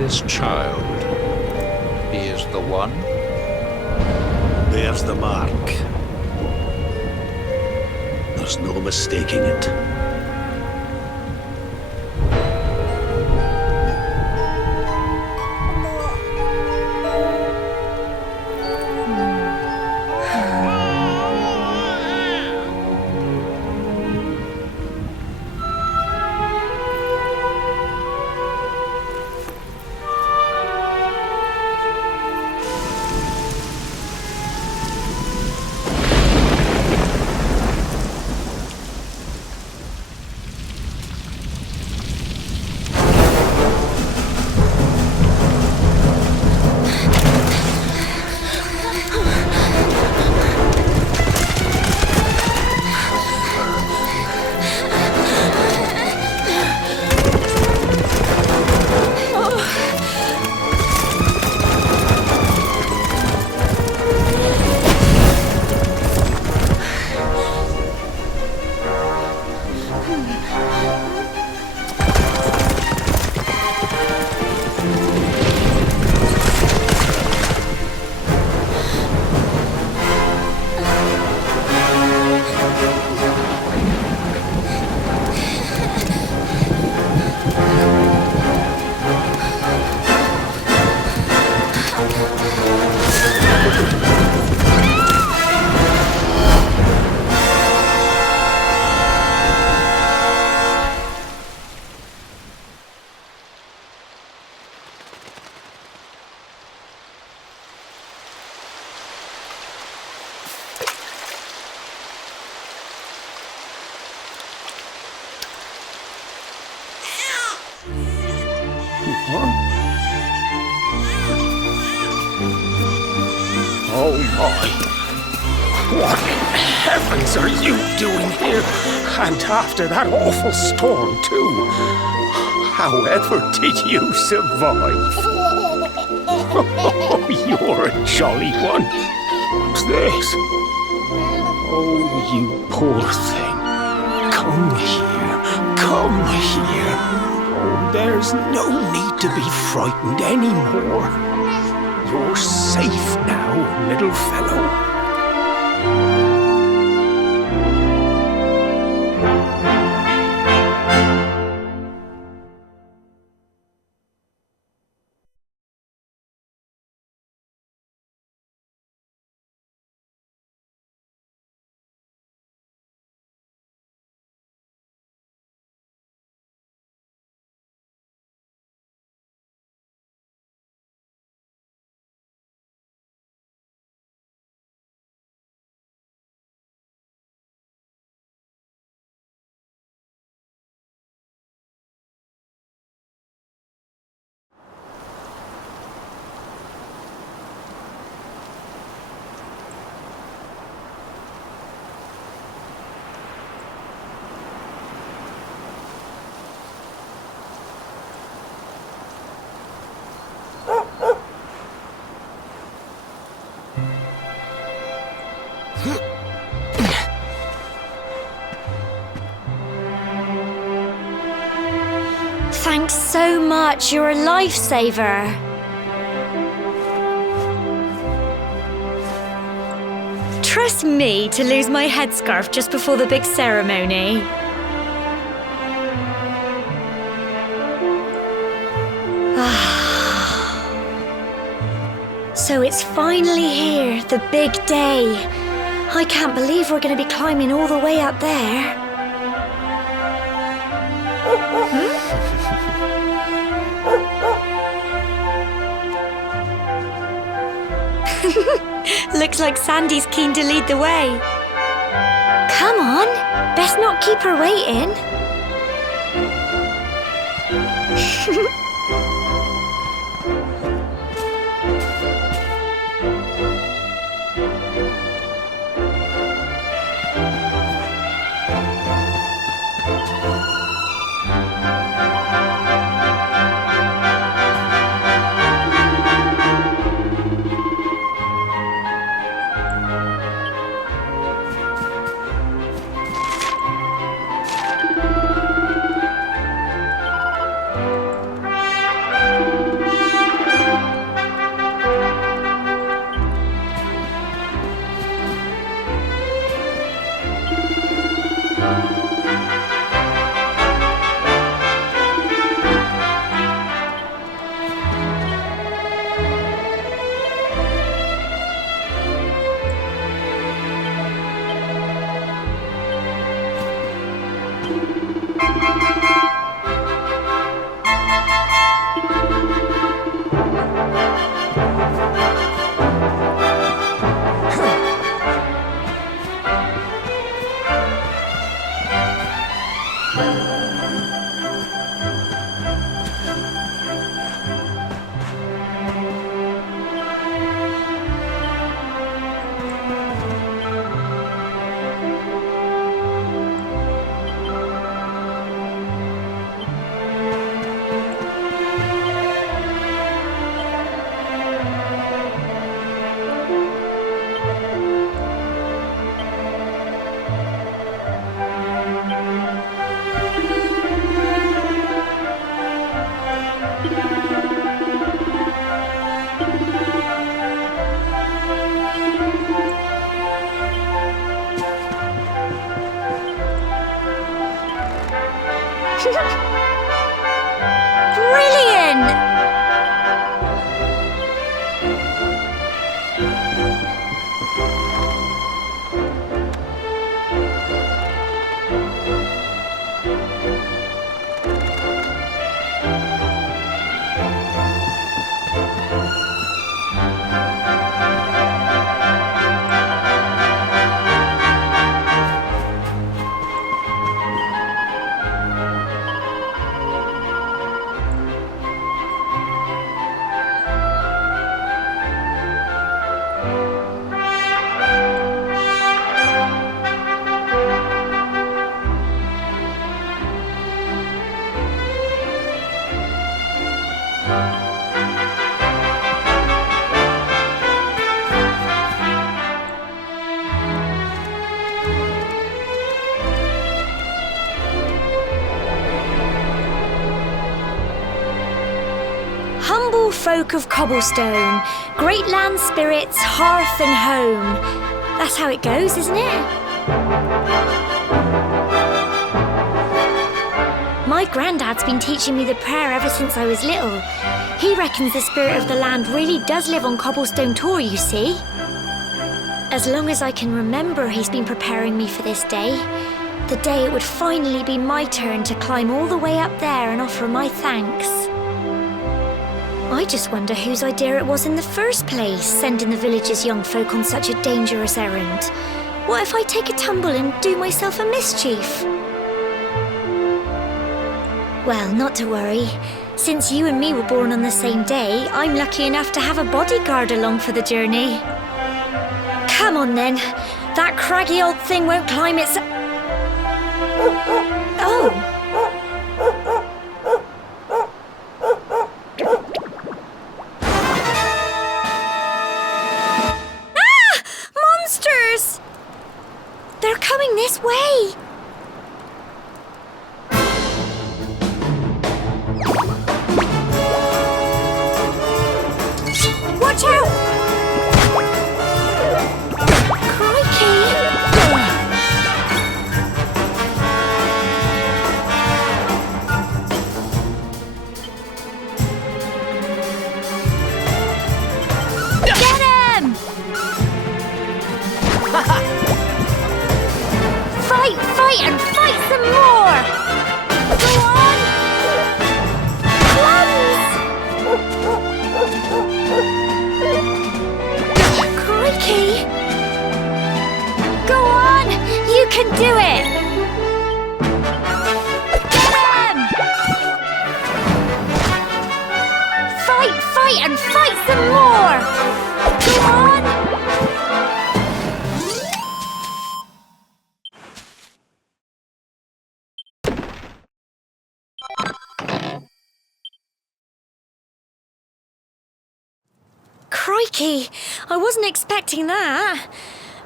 this child. He is the one? There's the mark. There's no mistaking it. Oh my. What in heavens are you doing here? And after that awful storm, too. However did you survive? Oh, you're a jolly one. What's this? Oh, you poor thing. Come here. Come here. Oh, there's no need to be frightened anymore. You're safe now, little fellow. Thanks so much, you're a lifesaver. Trust me to lose my headscarf just before the big ceremony. So it's finally here, the big day. I can't believe we're going to be climbing all the way up there. Looks like Sandy's keen to lead the way. Come on, best not keep her waiting. Humble folk of Cobblestone, great land spirits, hearth and home. That's how it goes, isn't it? My granddad's been teaching me the prayer ever since I was little. He reckons the spirit of the land really does live on Cobblestone Tor, you see. As long as I can remember, he's been preparing me for this day. The day it would finally be my turn to climb all the way up there and offer my thanks. I just wonder whose idea it was in the first place, sending the village's young folk on such a dangerous errand. What if I take a tumble and do myself a mischief? Well, not to worry. Since you and me were born on the same day, I'm lucky enough to have a bodyguard along for the journey. Come on then. That craggy old thing won't climb its... Oh! They're coming this way! Watch out! Crikey! Get him! Fight and fight some more! Go on! Plums! Crikey! Go on! You can do it! Get him! Fight and fight some more! Go on! Crikey! I wasn't expecting that.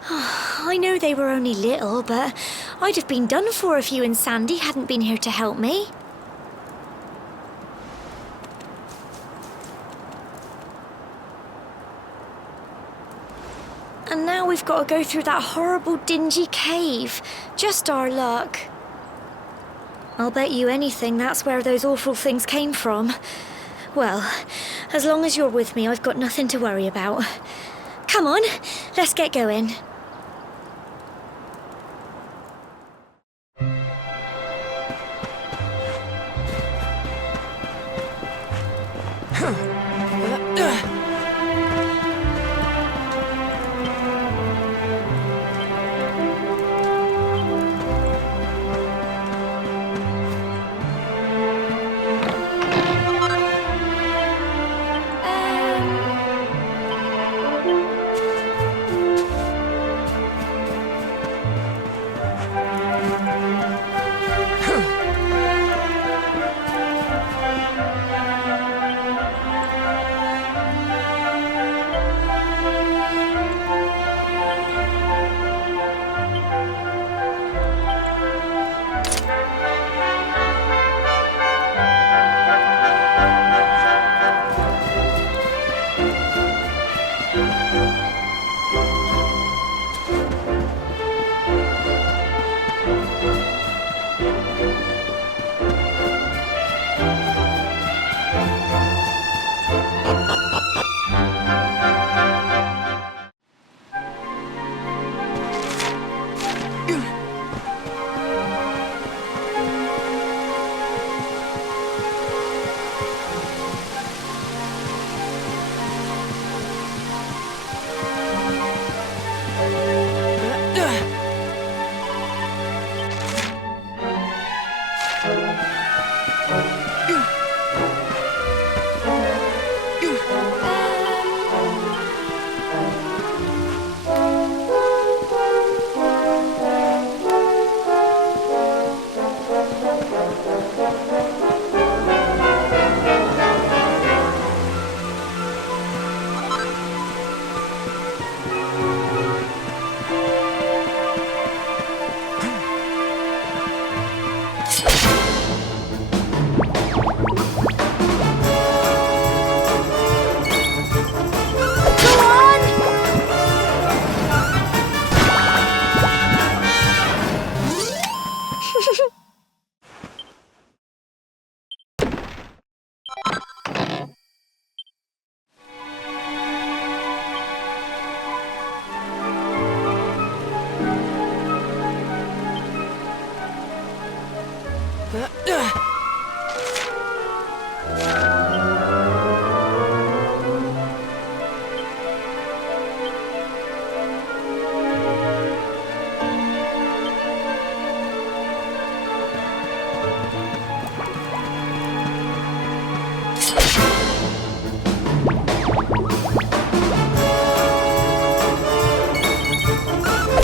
I know they were only little, but I'd have been done for if you and Sandy hadn't been here to help me. And now we've got to go through that horrible dingy cave. Just our luck. I'll bet you anything that's where those awful things came from. Well, as long as you're with me, I've got nothing to worry about. Come on, let's get going.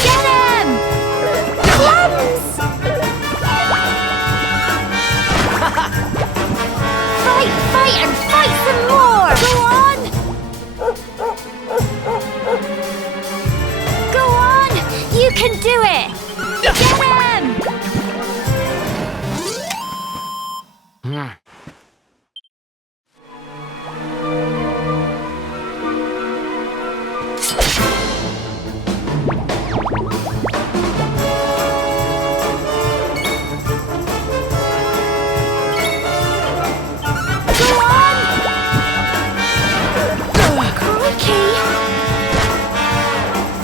Get him! Plums! Fight, fight, and fight some more! Go on! Go on! You can do it! Get him! Go on! Crikey!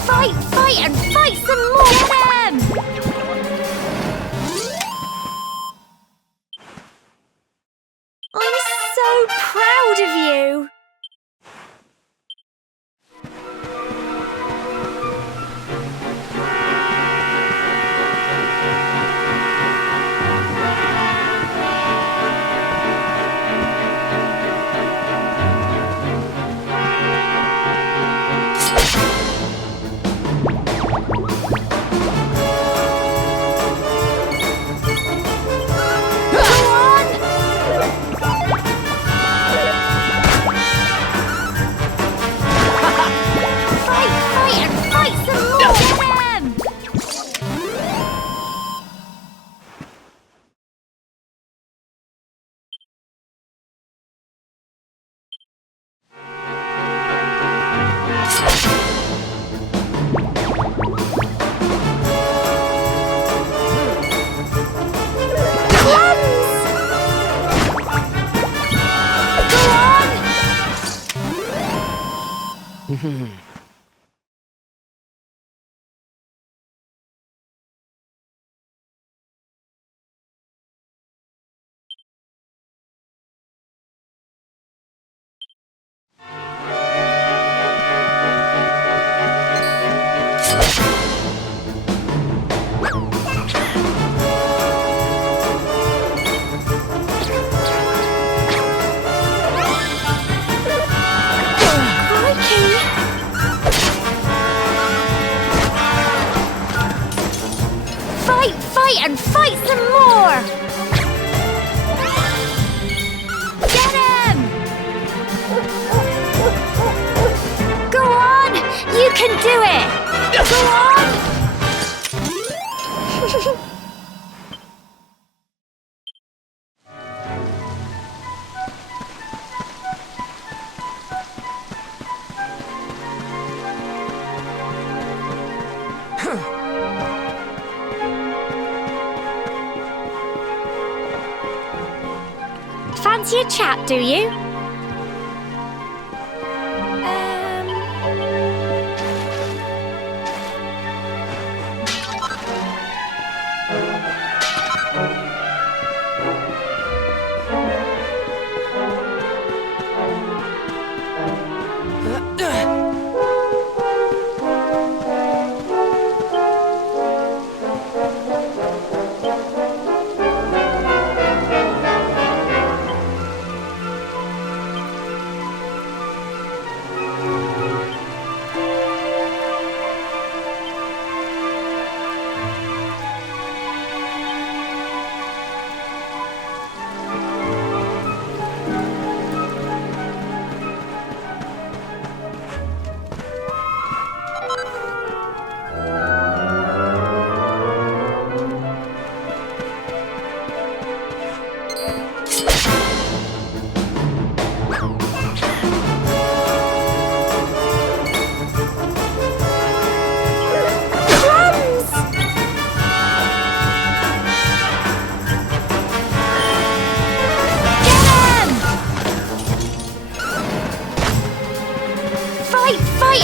Fight, fight, and fight some more! Get him! I'm so proud of you! Go on! Fight, fight, and fight some more! Get him! Plums! Go on! Crikey! Fight, fight, and fight some more! Get him! Go on! You can do it! Go on! Fancy a chat, do you?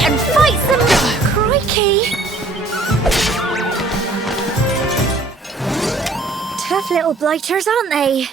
and fight some more! Crikey! Tough little blighters, aren't they?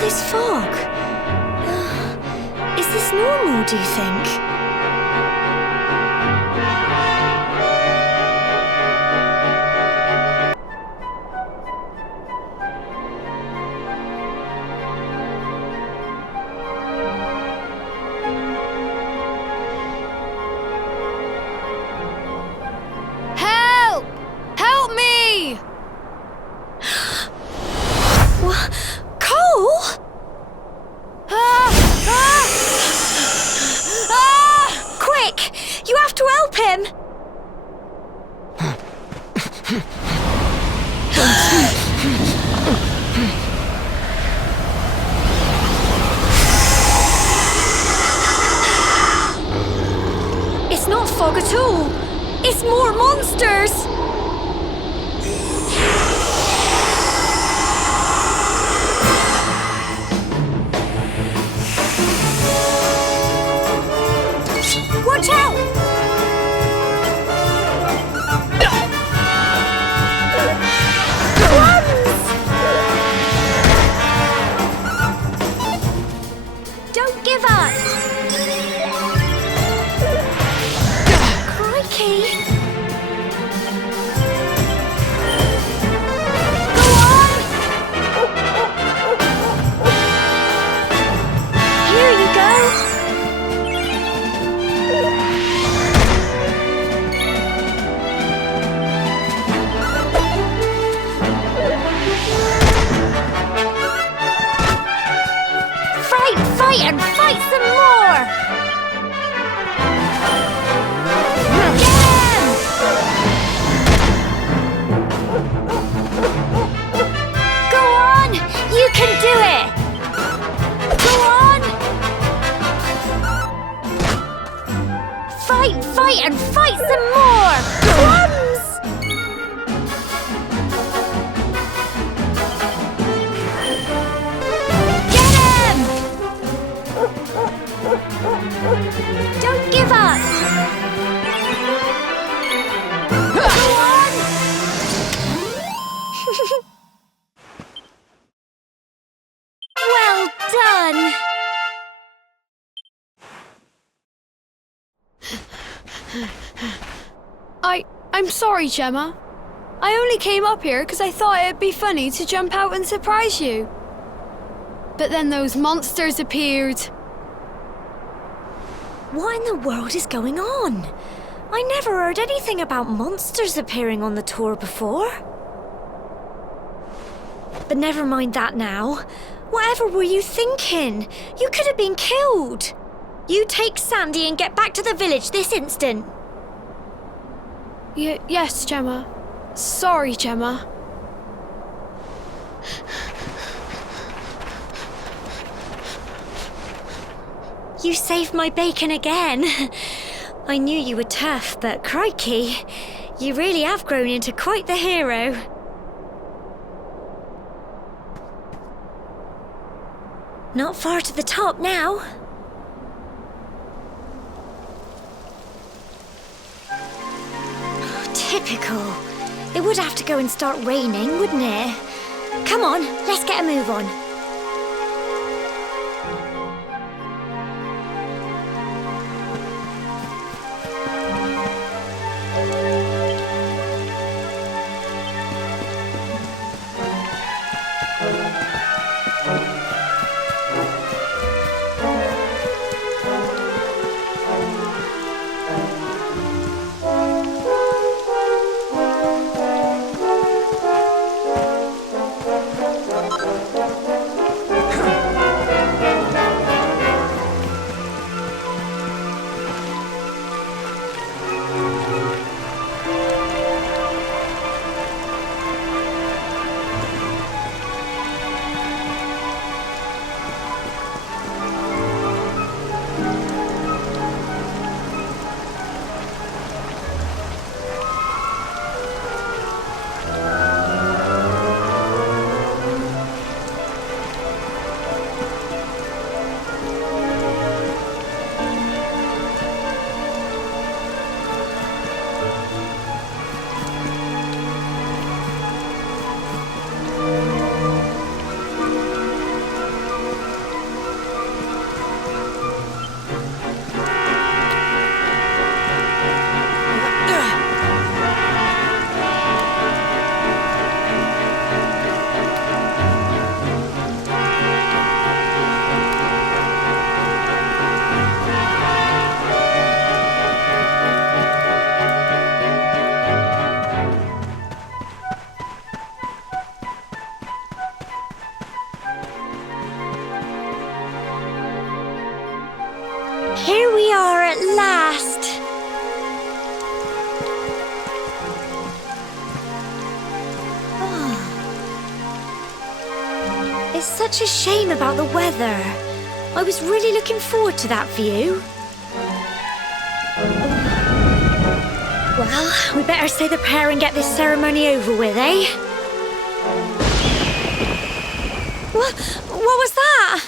this fog? Is this normal, do you think? Help! Help me! Cole? Quick! You have to help him! It's not fog at all. It's more monsters! Watch out! Don't give up! Crikey! Go on! Here you go! Fight and fight some more! Get him! Go on! You can do it! Go on! Fight and fight some more! Crumbs! Get him! Don't give up! Go on! Well done! I'm sorry, Gemma. I only came up here because I thought it'd be funny to jump out and surprise you. But then those monsters appeared. What in the world is going on? I never heard anything about monsters appearing on the tour before. But never mind that now. Whatever were you thinking? You could have been killed. You take Sandy and get back to the village this instant. Yes, Gemma. Sorry, Gemma. You saved my bacon again. I knew you were tough, but crikey, you really have grown into quite the hero. Not far to the top now. Typical. It would have to go and start raining, wouldn't it? Come on, let's get a move on. It's such a shame about the weather. I was really looking forward to that view. Well, we better say the prayer and get this ceremony over with, eh? What was that?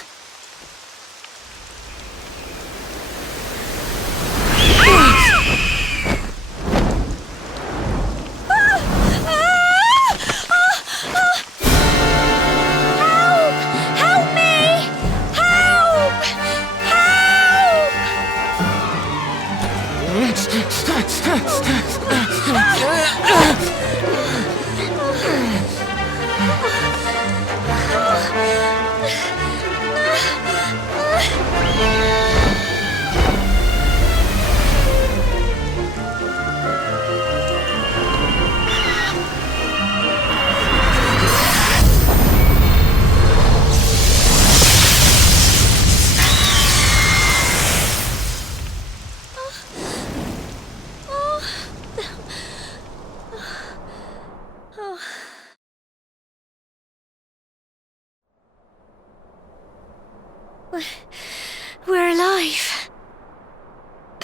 We're alive.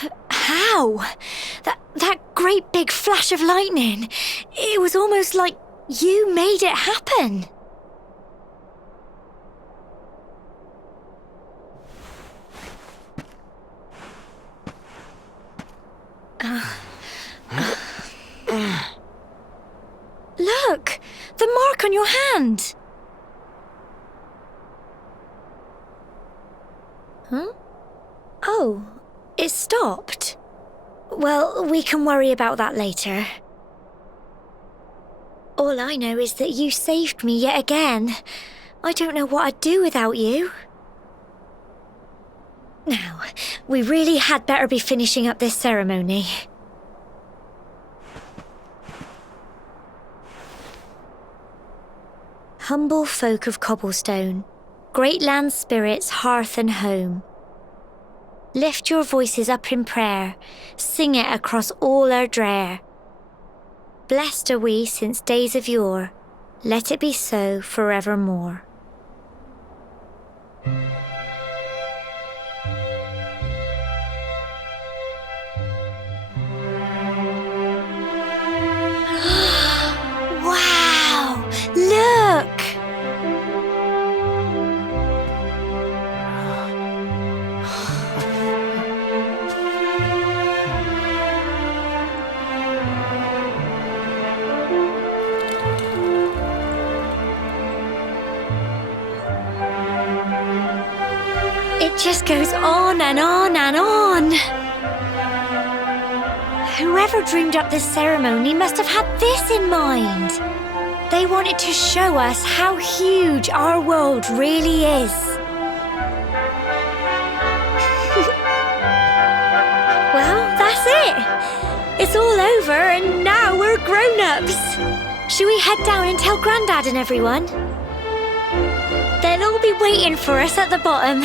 But how? That great big flash of lightning. It was almost like you made it happen. Look! The mark on your hand! Huh? Oh, it stopped. Well, we can worry about that later. All I know is that you saved me yet again. I don't know what I'd do without you. Now, we really had better be finishing up this ceremony. Humble folk of Cobblestone, great land spirits, hearth and home. Lift your voices up in prayer, sing it across all our drear. Blessed are we since days of yore, let it be so forevermore. Wow! Look! It just goes on and on and on. Whoever dreamed up this ceremony must have had this in mind. They wanted to show us how huge our world really is. Well, that's it. It's all over and now we're grown-ups. Shall we head down and tell Grandad and everyone? They'll all be waiting for us at the bottom.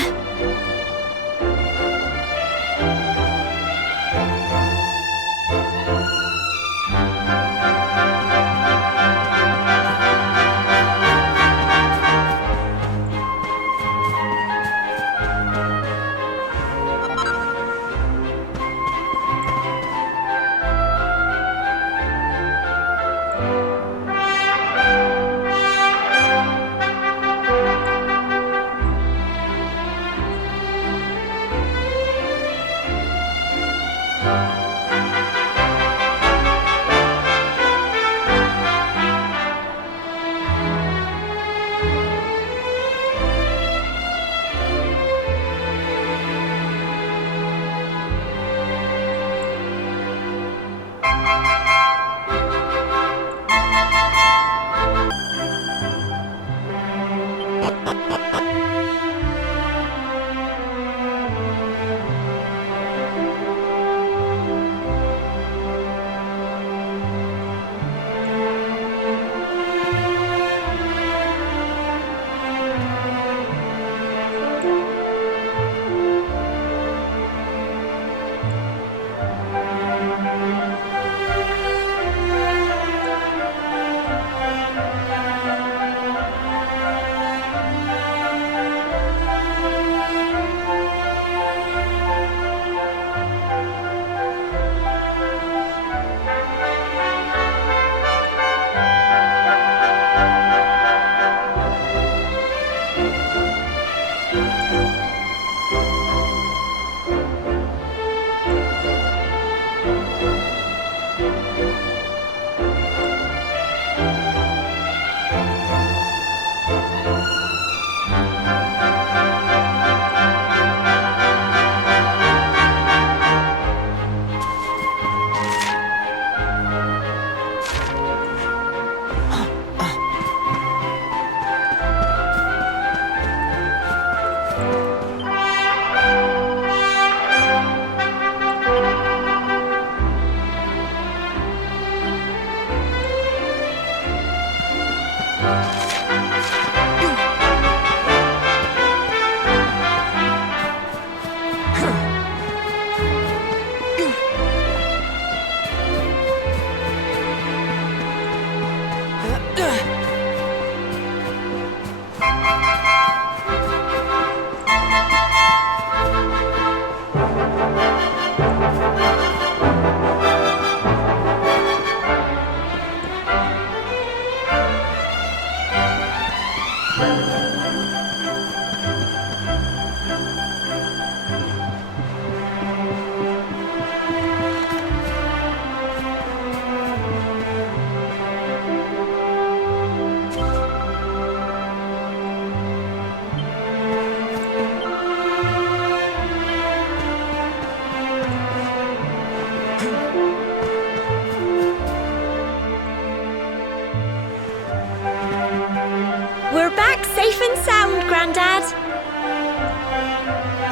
We're back safe and sound, Grandad.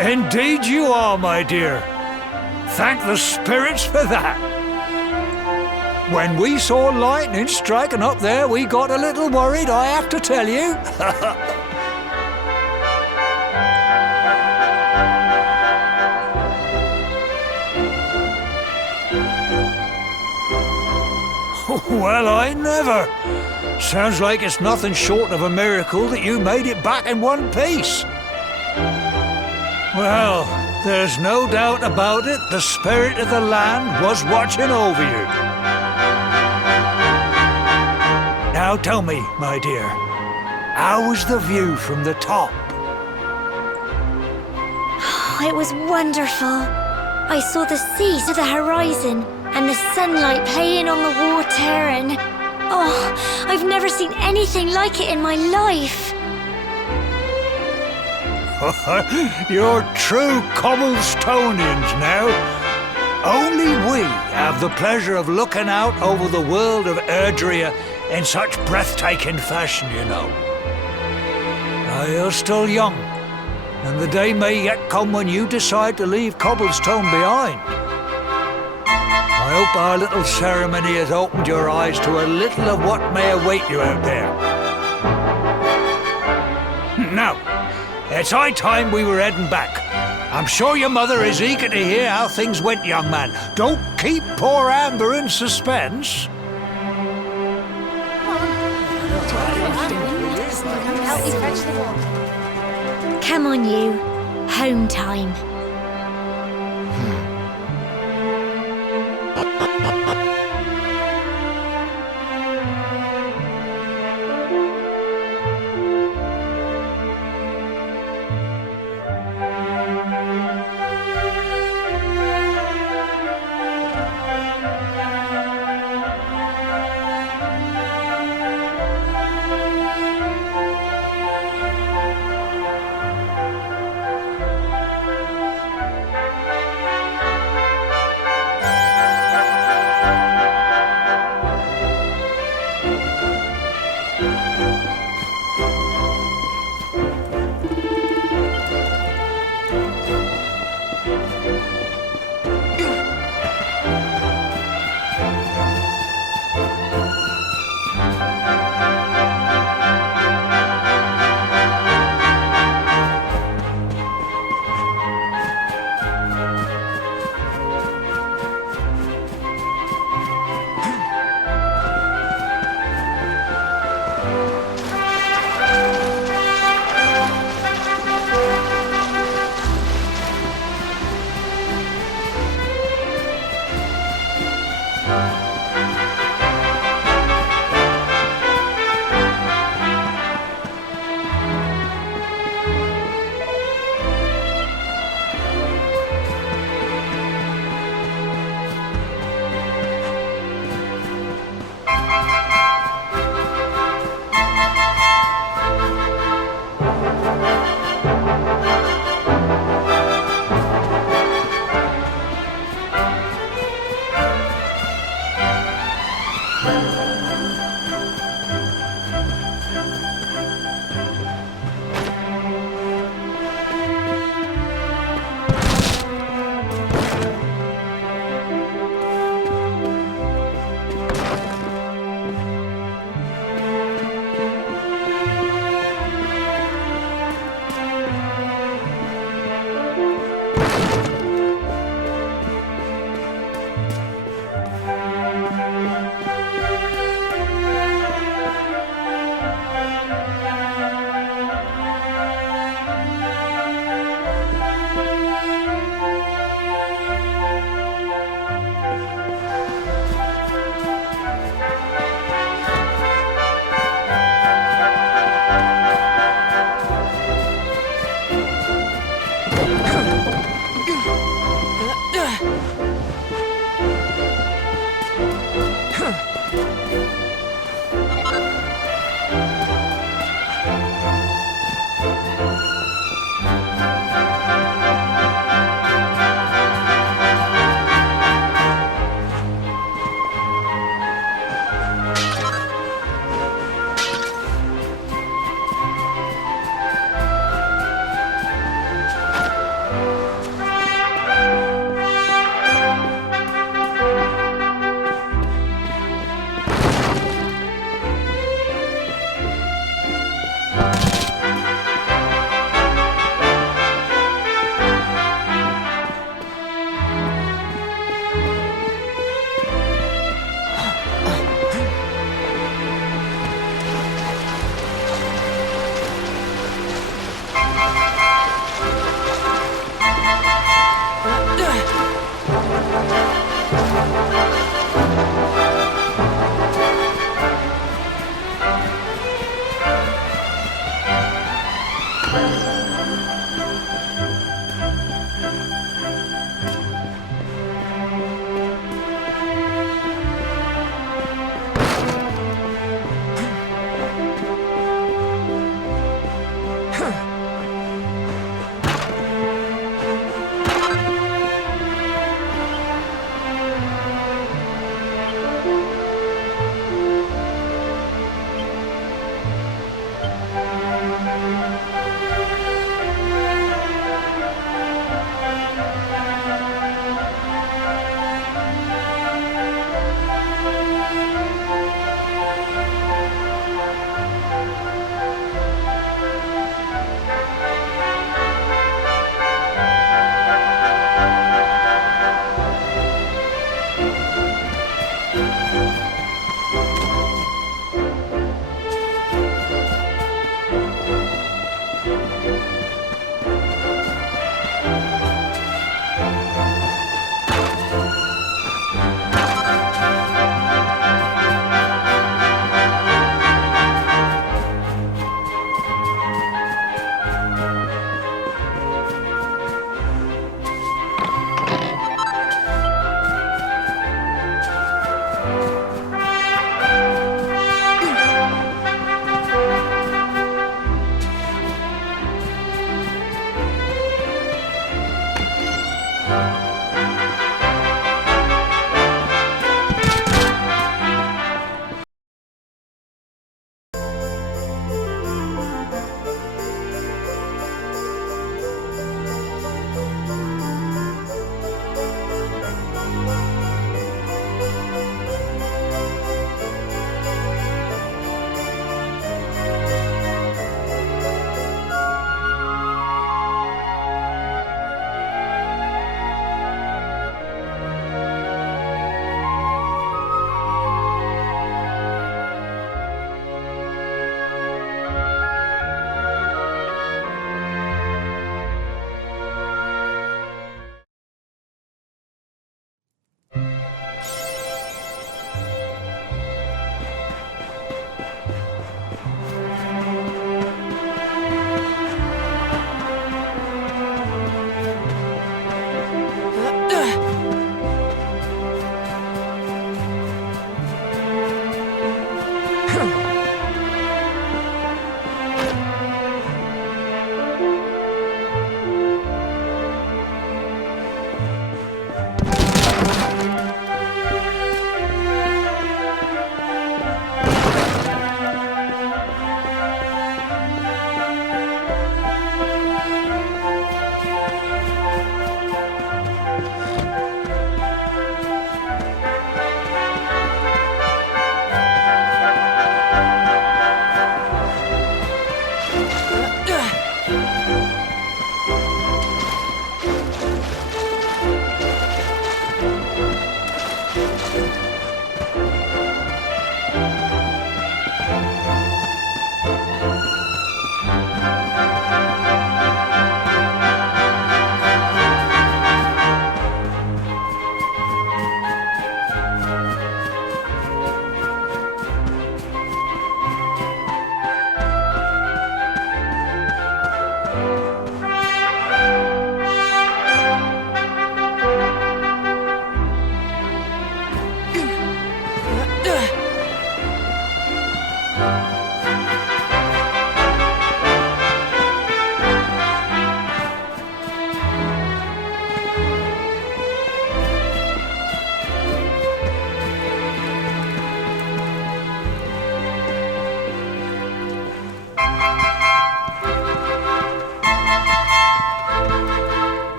Indeed you are, my dear. Thank the spirits for that. When we saw lightning striking up there, we got a little worried, I have to tell you. Well, I never. Sounds like it's nothing short of a miracle that you made it back in one piece. Well, there's no doubt about it, the spirit of the land was watching over you. Now tell me, my dear, how was the view from the top? It was wonderful. I saw the sea to the horizon and the sunlight playing on the water and... Oh, I've never seen anything like it in my life. You're true Cobblestonians now. Only we have the pleasure of looking out over the world of Erdrea in such breathtaking fashion, you know. Now, you're still young, and the day may yet come when you decide to leave Cobblestone behind. I hope our little ceremony has opened your eyes to a little of what may await you out there. Now, it's high time we were heading back. I'm sure your mother is eager to hear how things went, young man. Don't keep poor Amber in suspense. Come on, you. Home time.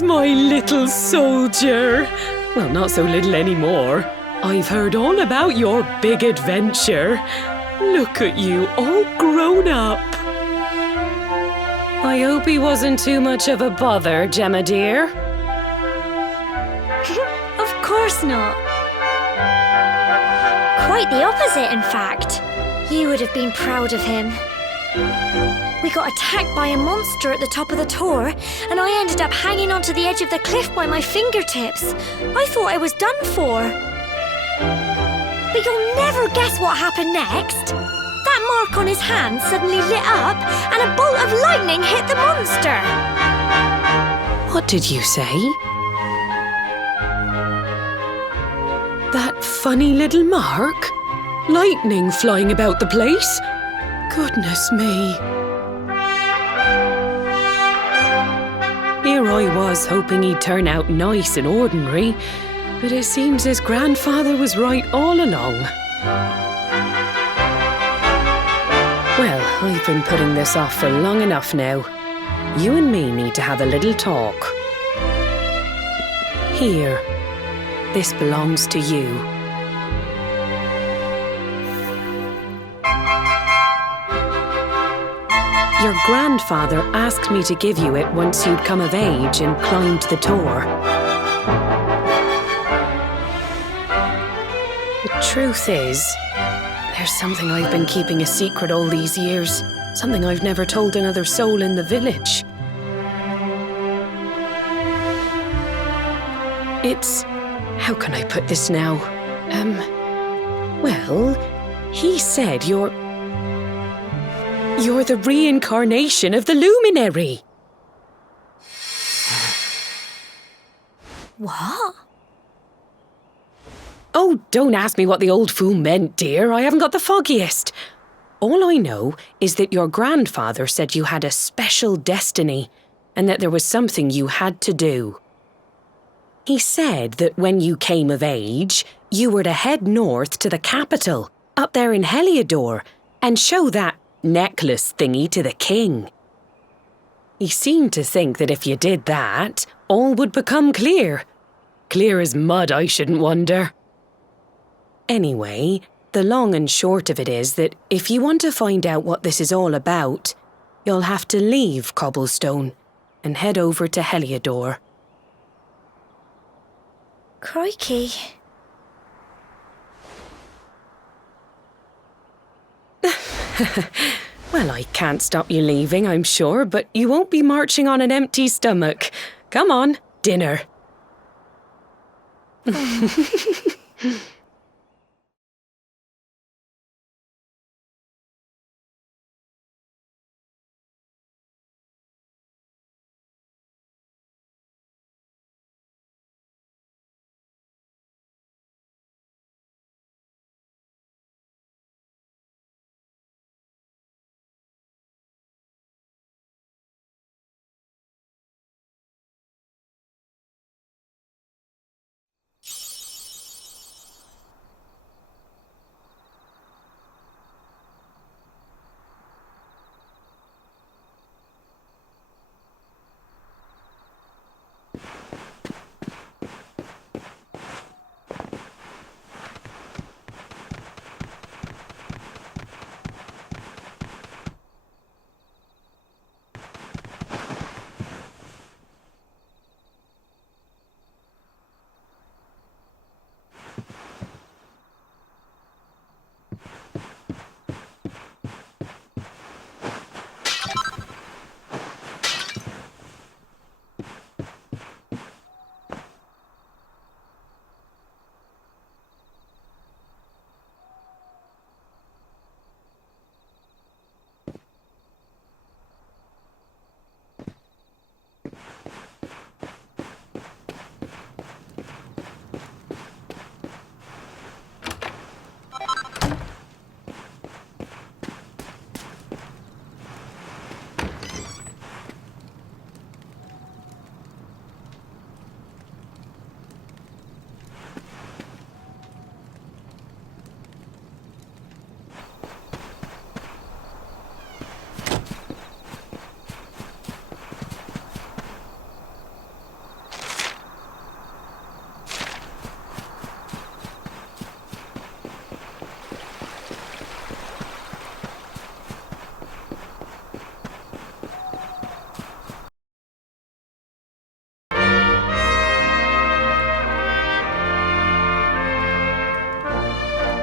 There's my little soldier. Well, not so little anymore. I've heard all about your big adventure. Look at you, all grown up. I hope he wasn't too much of a bother, Gemma dear. Of course not. Quite the opposite, in fact. You would have been proud of him. We got attacked by a monster at the top of the tor, and I ended up hanging onto the edge of the cliff by my fingertips. I thought I was done for. But you'll never guess what happened next. That mark on his hand suddenly lit up, and a bolt of lightning hit the monster. What did you say? That funny little mark? Lightning flying about the place? Goodness me. Here I was hoping he'd turn out nice and ordinary, but it seems his grandfather was right all along. Well, I've been putting this off for long enough now. You and me need to have a little talk. Here, this belongs to you. Your grandfather asked me to give you it once you'd come of age and climbed the tor. The truth is, there's something I've been keeping a secret all these years. Something I've never told another soul in the village. It's... how can I put this now? Well, he said you're the reincarnation of the luminary. What? Oh, don't ask me what the old fool meant, dear. I haven't got the foggiest. All I know is that your grandfather said you had a special destiny and that there was something you had to do. He said that when you came of age, you were to head north to the capital, up there in Heliodor, and show that necklace thingy to the king. He seemed to think that if you did that, all would become clear. Clear as mud, I shouldn't wonder. Anyway, the long and short of it is that if you want to find out what this is all about, you'll have to leave Cobblestone and head over to Heliodor. Crikey. Well, I can't stop you leaving, I'm sure, but you won't be marching on an empty stomach. Come on, dinner.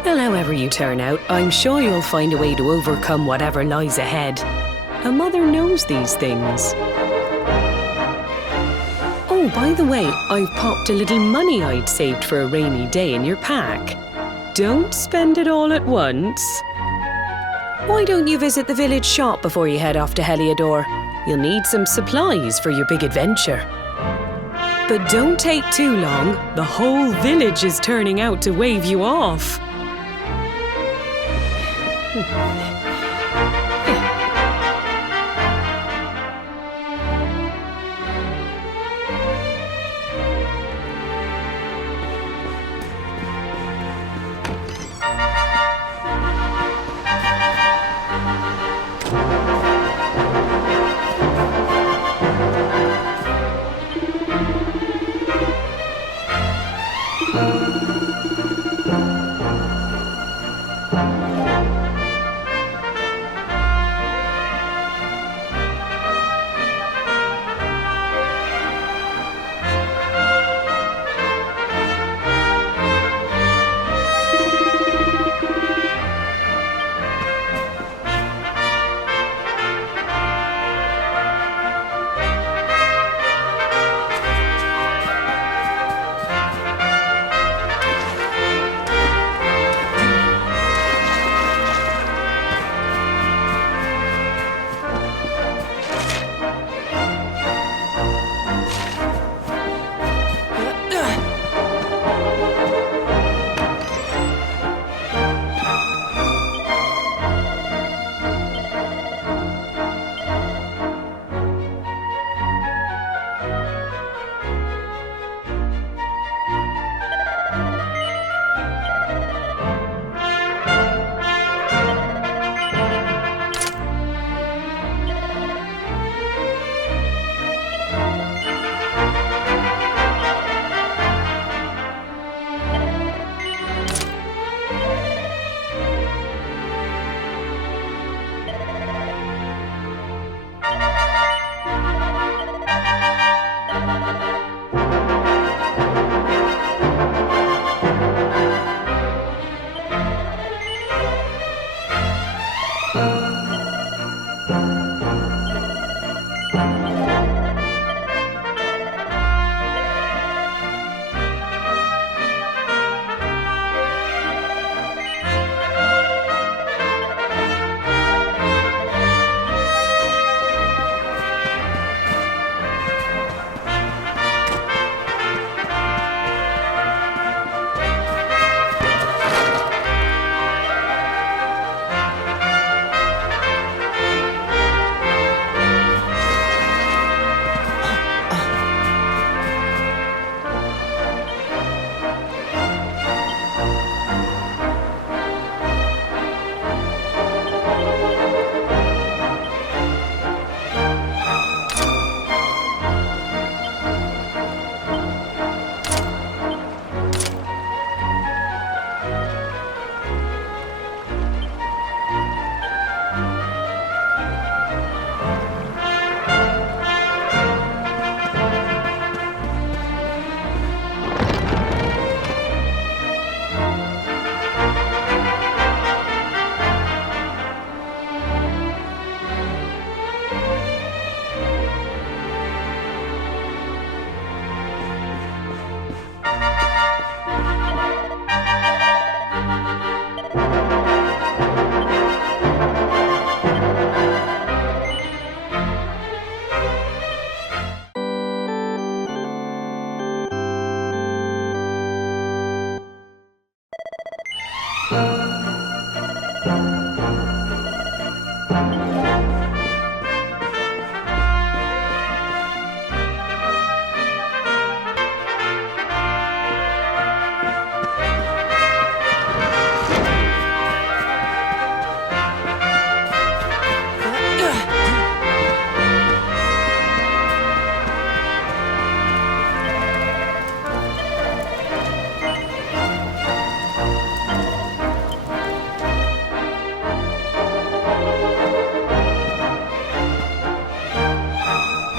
Well, however you turn out, I'm sure you'll find a way to overcome whatever lies ahead. A mother knows these things. Oh, by the way, I've popped a little money I'd saved for a rainy day in your pack. Don't spend it all at once. Why don't you visit the village shop before you head off to Heliodor? You'll need some supplies for your big adventure. But don't take too long. The whole village is turning out to wave you off.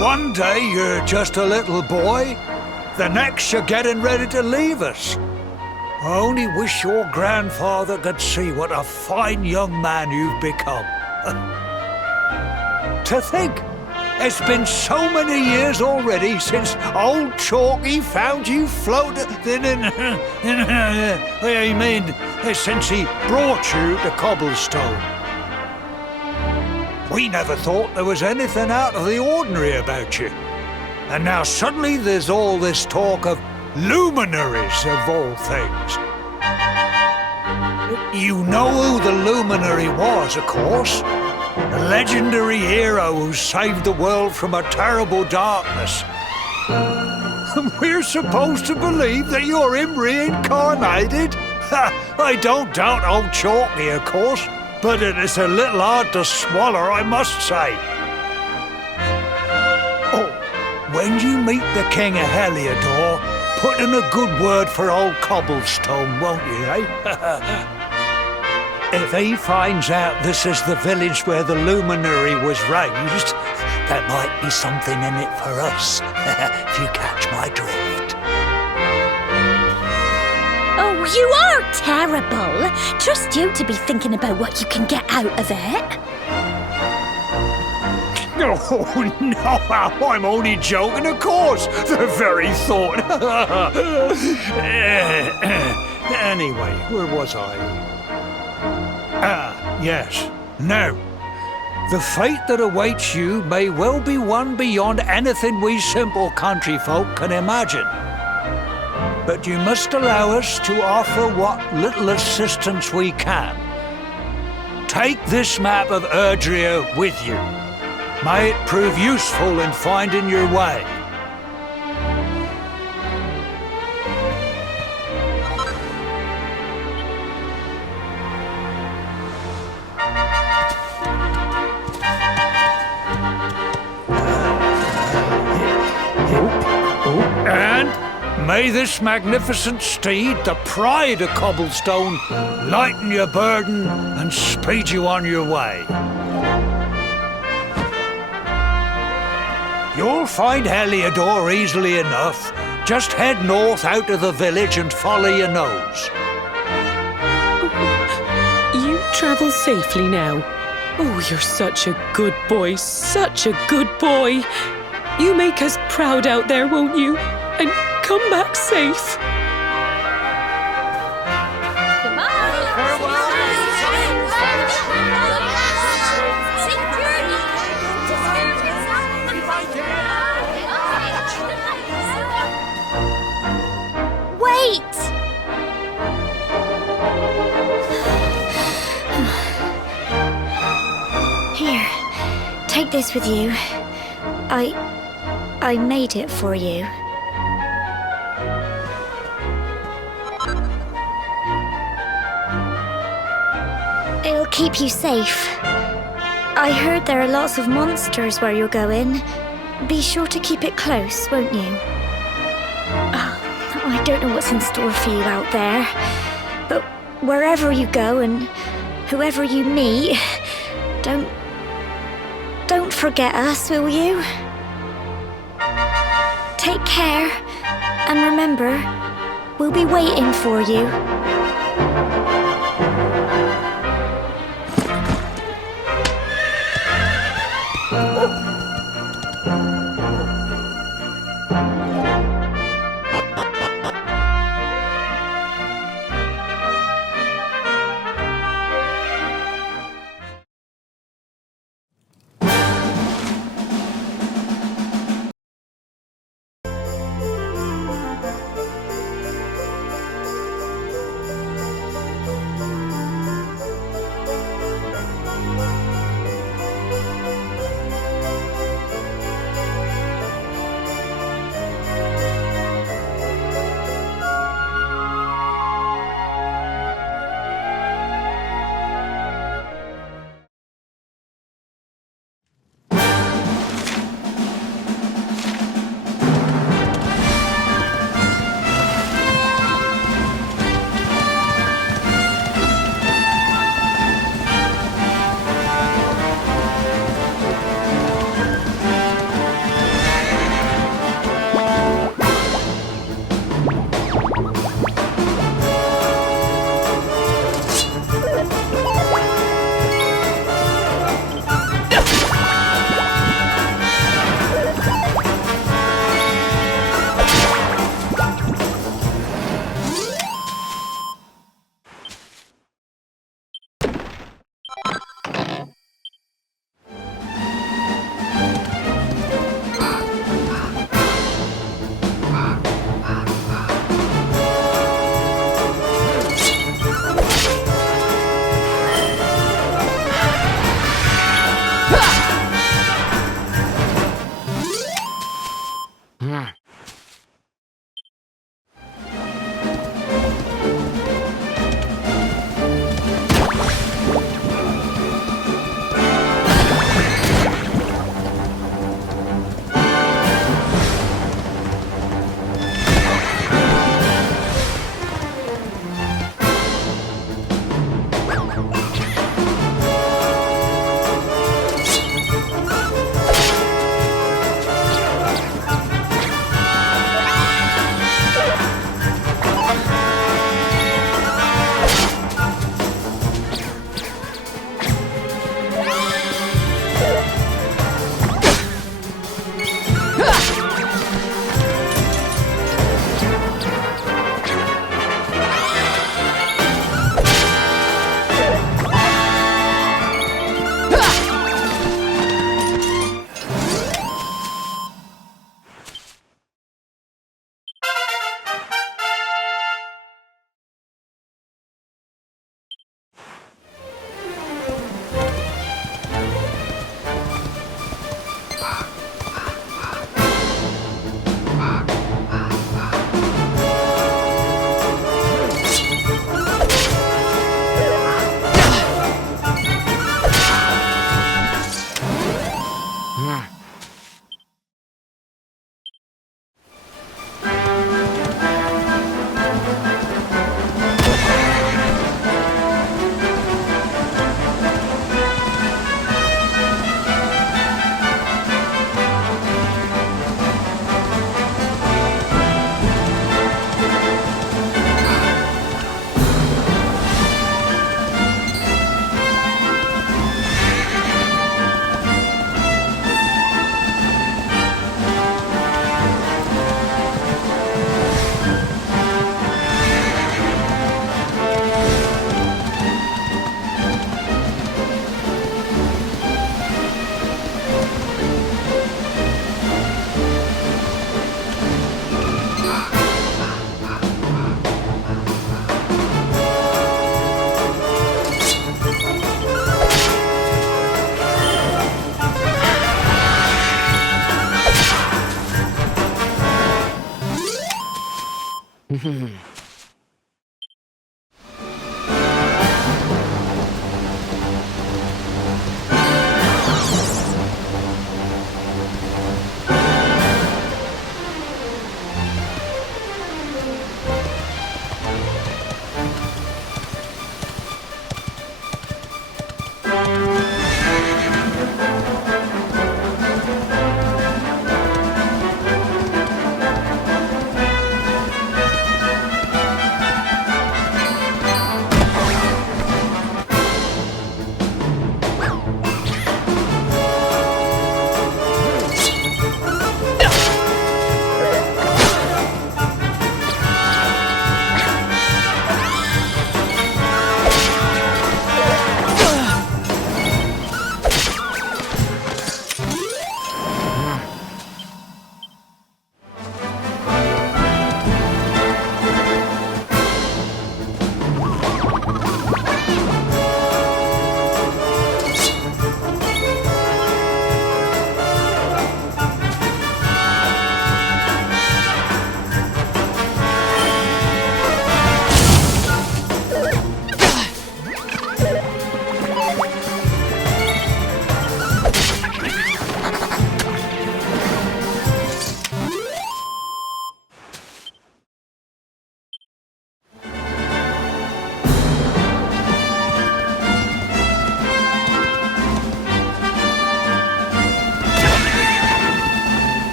One day you're just a little boy, the next you're getting ready to leave us. I only wish your grandfather could see what a fine young man you've become. To think, it's been so many years already since old Chalky found you floating since he brought you to Cobblestone. We never thought there was anything out of the ordinary about you. And now suddenly there's all this talk of luminaries of all things. You know who the luminary was, of course. A legendary hero who saved the world from a terrible darkness. We're supposed to believe that you're him reincarnated? I don't doubt old Chalky, of course, but it is a little hard to swallow, I must say. Oh, when you meet the King of Heliodor, put in a good word for old Cobblestone, won't you, eh? If he finds out this is the village where the luminary was raised, there might be something in it for us, if you catch my drift. Oh, you are terrible. Trust you to be thinking about what you can get out of it. Oh, no, I'm only joking, of course. The very thought. Anyway, where was I? Yes. Now, the fate that awaits you may well be one beyond anything we simple country folk can imagine. But you must allow us to offer what little assistance we can. Take this map of Erdrea with you. May it prove useful in finding your way. And may this magnificent steed, the pride of Cobblestone, lighten your burden and speed you on your way. You'll find Heliodor easily enough. Just head north out of the village and follow your nose. You travel safely now. Oh, you're such a good boy, such a good boy. You make us proud out there, won't you? And come back safe. Wait! Here, take this with you. I made it for you. It'll keep you safe. I heard there are lots of monsters where you're going. Be sure to keep it close, won't you? I don't know what's in store for you out there, but wherever you go and whoever you meet, don't forget us, will you? Take care, and remember, we'll be waiting for you.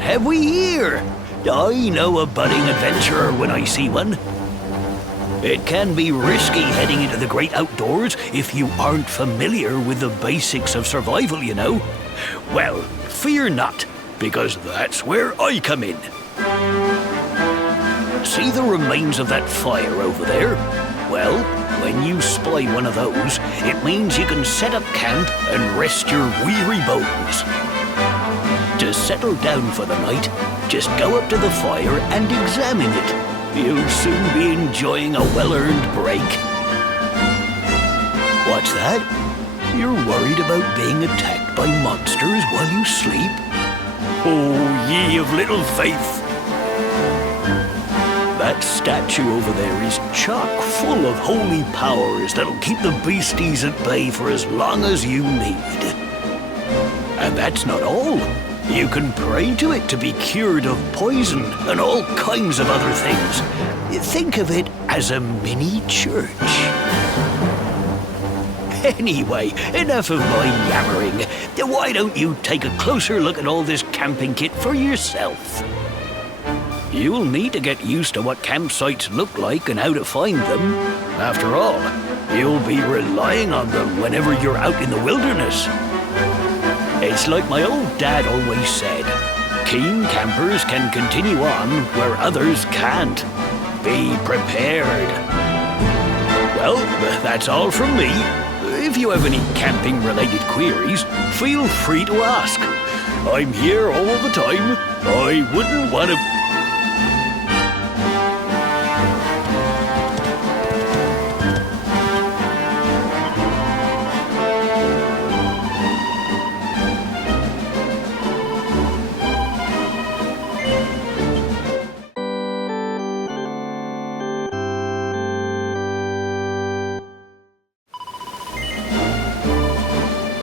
what have we here? I know a budding adventurer when I see one. It can be risky heading into the great outdoors if you aren't familiar with the basics of survival, you know. Well, fear not, because that's where I come in. See the remains of that fire over there? Well, when you spy one of those, it means you can set up camp and rest your weary bones. To settle down for the night, just go up to the fire and examine it. You'll soon be enjoying a well-earned break. What's that? You're worried about being attacked by monsters while you sleep? Oh, ye of little faith! That statue over there is chock full of holy powers that'll keep the beasties at bay for as long as you need. And that's not all. You can pray to it to be cured of poison and all kinds of other things. Think of it as a mini church. Anyway, enough of my yammering. Why don't you take a closer look at all this camping kit for yourself? You'll need to get used to what campsites look like and how to find them. After all, you'll be relying on them whenever you're out in the wilderness. It's like my old dad always said, keen campers can continue on where others can't. Be prepared. Well, that's all from me. If you have any camping-related queries, feel free to ask. I'm here all the time. I wouldn't want to...